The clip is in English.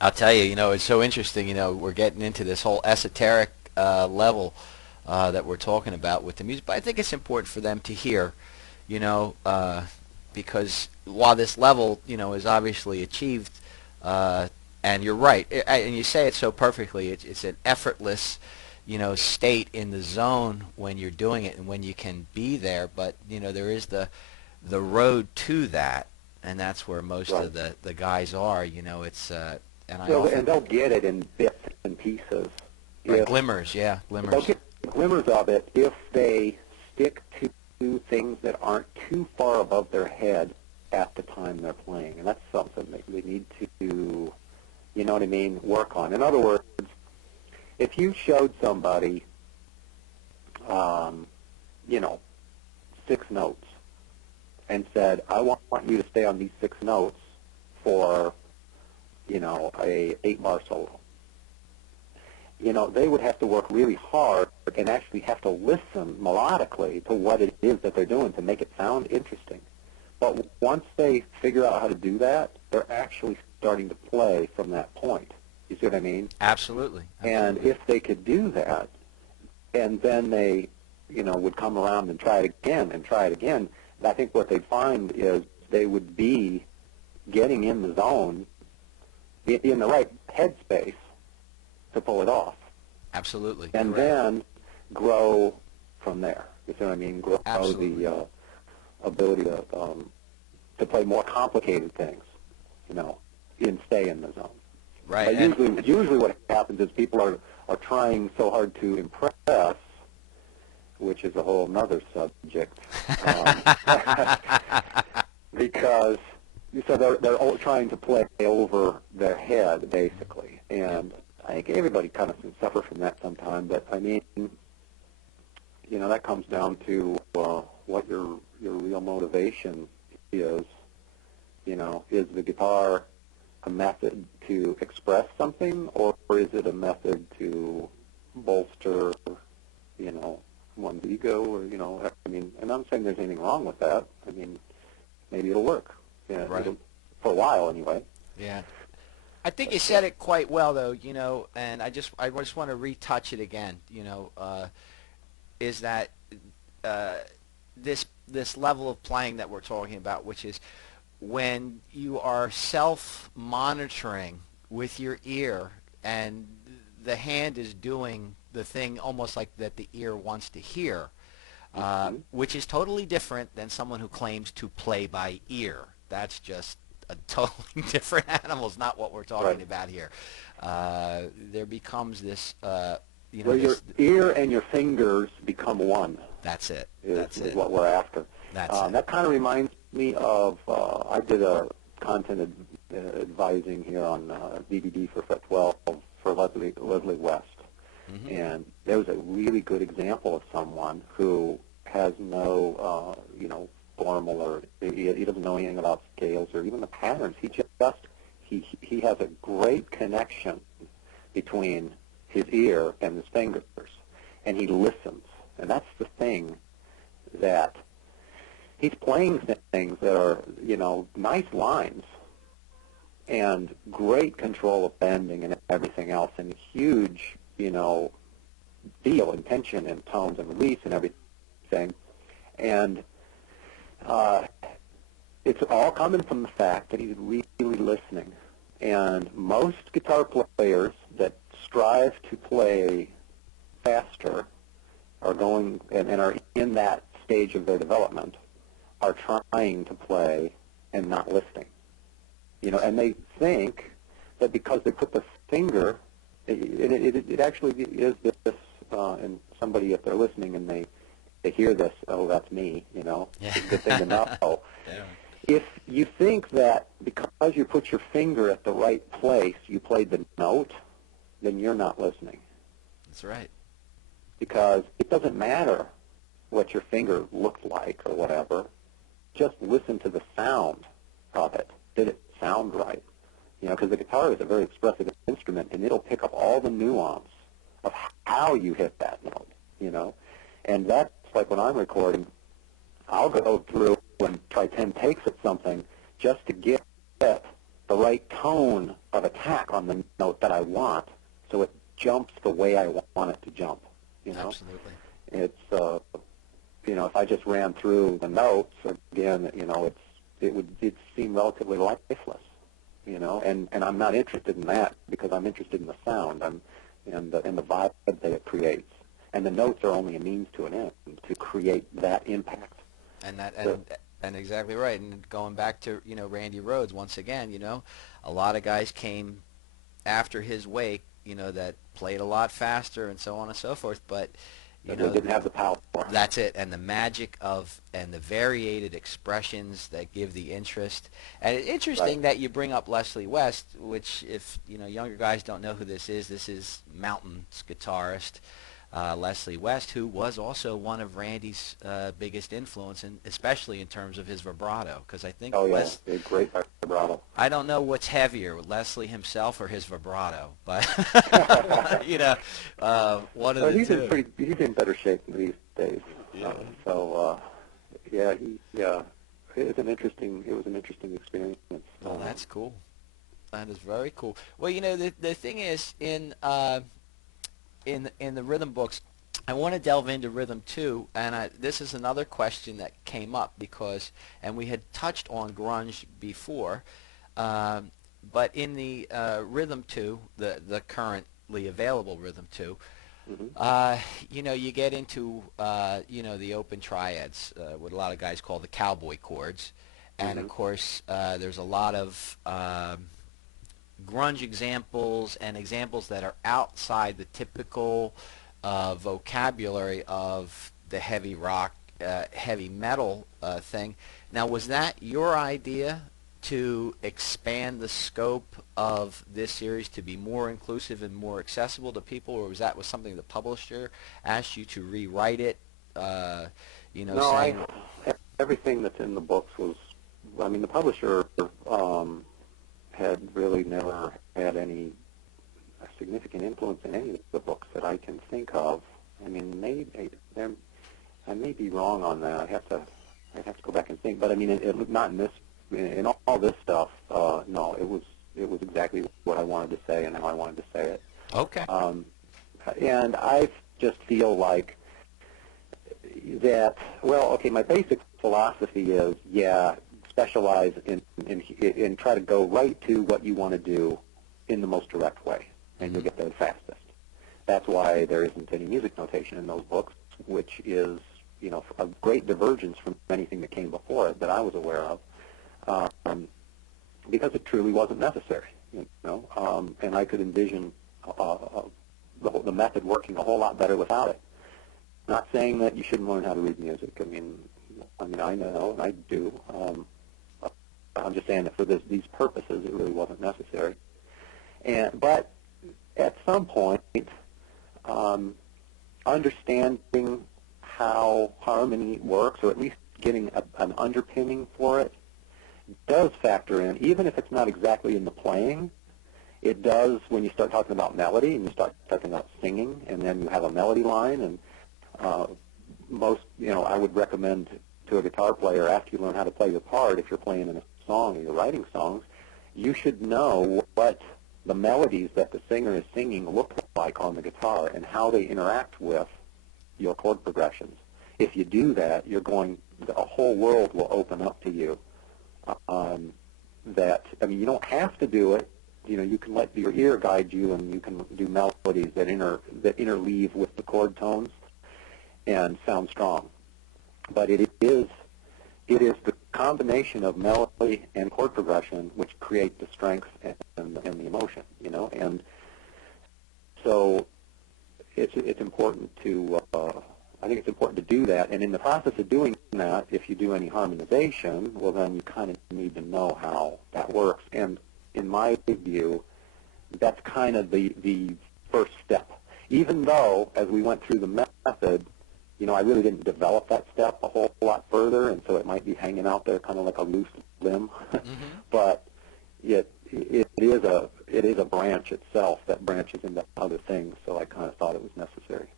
I'll tell you, it's so interesting. We're getting into this whole esoteric level that we're talking about with the music, but I think it's important for them to hear, you know, uh, because while this level, is obviously achieved, and you're right, and you say it so perfectly. It's an effortless, state in the zone when you're doing it and when you can be there. But there is the road to that, and that's where most Right. of the guys are. It's and I Well, often and they'll get it in bits and pieces. right If glimmers, yeah, they'll glimmers. get glimmers of it if they stick to things that aren't too far above their head at the time they're playing, and that's something that they need to, you know what I mean, work on. In other words, if you showed somebody, um, you know, 6 notes and said, I want you to stay on these 6 notes for, a 8-bar solo. They would have to work really hard and actually have to listen melodically to what it is that they're doing to make it sound interesting. But once they figure out how to do that, they're actually starting to play from that point. You see what I mean? Absolutely, And absolutely. if they could do that, and then they, would come around and try it again and try it again, I think what they'd find is they would be getting in the zone, in the right headspace to pull it off, Absolutely and correct. then grow from there. You see what I mean? Grow Absolutely. the ability to play more complicated things, and stay in the zone. Right. But And usually what happens is people are trying so hard to impress, which is a whole other subject, um, because so they're all trying to play over their head basically, yep. and I think everybody kind of suffer from that sometimes. But I mean, that comes down to what your real motivation is. Is the guitar a method to express something, or is it a method to bolster, you know, one's ego, or I mean, and I'm not saying there's anything wrong with that. I mean, maybe it'll work. Yeah, Right. for a while anyway. Yeah. I think you But said it quite well, though. And I just want to retouch it again. Is that uh, this level of playing that we're talking about, which is when you are self-monitoring with your ear and the hand is doing the thing almost like that the ear wants to hear, mhm. which is totally different than someone who claims to play by ear. That's just a totally different animal. It's not what we're Right. talking about here. There becomes this, Where your this. ear and your fingers become one That's it. is, That's is it. what we're after. That's it. That kind of reminds me of, I did a content advising here on DVD for Fret 12 for Leslie West. Hmm. And there was a really good example of someone who has no, formal, or he doesn't know anything about scales or even the patterns. He has a great connection between his ear and his fingers, and he listens. And that's the thing, that he's playing things that are, nice lines and great control of bending and everything else, and huge, feel and tension and tones and release and everything. And uh, it's all coming from the fact that he's really listening. And most guitar players that strive to play faster are going and are in that stage of their development, are trying to play and not listening. And they think that because they put the finger, it actually is this, and somebody, if they're listening and they hear this, oh, that's me, Yeah. it's a good thing to know. Yeah. If you think that because you put your finger at the right place, you played the note, then you're not listening. That's right. Because it doesn't matter what your finger looked like or whatever. Just listen to the sound of it. Did it sound right? Because the guitar is a very expressive instrument, and it'll pick up all the nuance of how you hit that note. And that's like when I'm recording, I'll go through and try 10 takes at something just to get the right tone of attack on the note that I want, so it jumps the way I want it to jump. You know, Absolutely. it's you know, if I just ran through the notes again, you know, it'd seem relatively lifeless. You know, and I'm not interested in that because I'm interested in the sound and the vibe that it creates. And the notes are only a means to an end to create that impact. And exactly right. And going back to, you know, Randy Rhoads once again, you know, a lot of guys came after his wake, you know, that played a lot faster and so on and so forth, but you They know, didn't have the power. that's it, and the magic of and the variated expressions that give the interest. And it's interesting Right. that you bring up Leslie West, which, if you know, younger guys don't know who this is Mountain's guitarist, Leslie West, who was also one of Randy's biggest influence, and especially in terms of his vibrato, because I think Oh yeah, a great vibrato. I don't know what's heavier, Leslie himself or his vibrato, but you know, one of But the two. he's in better shape these days. Yeah. Yeah, it was an interesting experience. Well, that's cool. That is very cool. Well, you know, the thing is, in the rhythm books, I want to delve into rhythm too, and this is another question that came up because, and we had touched on grunge before, um, but in the rhythm two, the currently available rhythm two, Mm-hmm. you know, you get into you know, the open triads, what a lot of guys call the cowboy chords, and Mm-hmm. of course there's a lot of grunge examples and examples that are outside the typical vocabulary of the heavy rock, heavy metal thing. Now, was that your idea to expand the scope of this series to be more inclusive and more accessible to people, or was something the publisher asked you to rewrite it? You know, No, saying, everything that's in the books was. I mean, the publisher had really never had any significant influence in any of the books that I can think of. I mean, I may be wrong on that. I'd have to go back and think. But I mean, not in this, in all this stuff. No, it was exactly what I wanted to say and how I wanted to say it. okay, And I just feel like that. Well, okay, my basic philosophy is, yeah, specialize in try to go right to what you want to do in the most direct way, and you'll get there fastest. That's why there isn't any music notation in those books, which is, you know, a great divergence from anything that came before it that I was aware of, because it truly wasn't necessary, you know, and I could envision the method working a whole lot better without it. Not saying that you shouldn't learn how to read music. I mean, I know, and I do. I'm just saying that for these purposes, it really wasn't necessary. But at some point, understanding how harmony works, or at least getting an underpinning for it, does factor in, even if it's not exactly in the playing. It does when you start talking about melody and you start talking about singing, and then you have a melody line. And I would recommend to a guitar player, after you learn how to play your part, if you're playing in a song or you're writing songs, you should know what the melodies that the singer is singing look like on the guitar and how they interact with your chord progressions. If you do that, a whole world will open up to you. You don't have to do it. You know, you can let your ear guide you, and you can do melodies that interleave with the chord tones and sound strong. But it is the combination of melody and chord progression which create the strength and the emotion, you know. And so it's important to I think it's important to do that. And in the process of doing that, if you do any harmonization, well, then you kind of need to know how that works. And in my view, that's kind of the first step. Even though, as we went through the method, you know, I really didn't develop that step a whole lot further, and so it might be hanging out there kind of like a loose limb. But it is a branch itself that branches into other things, so I kind of thought it was necessary.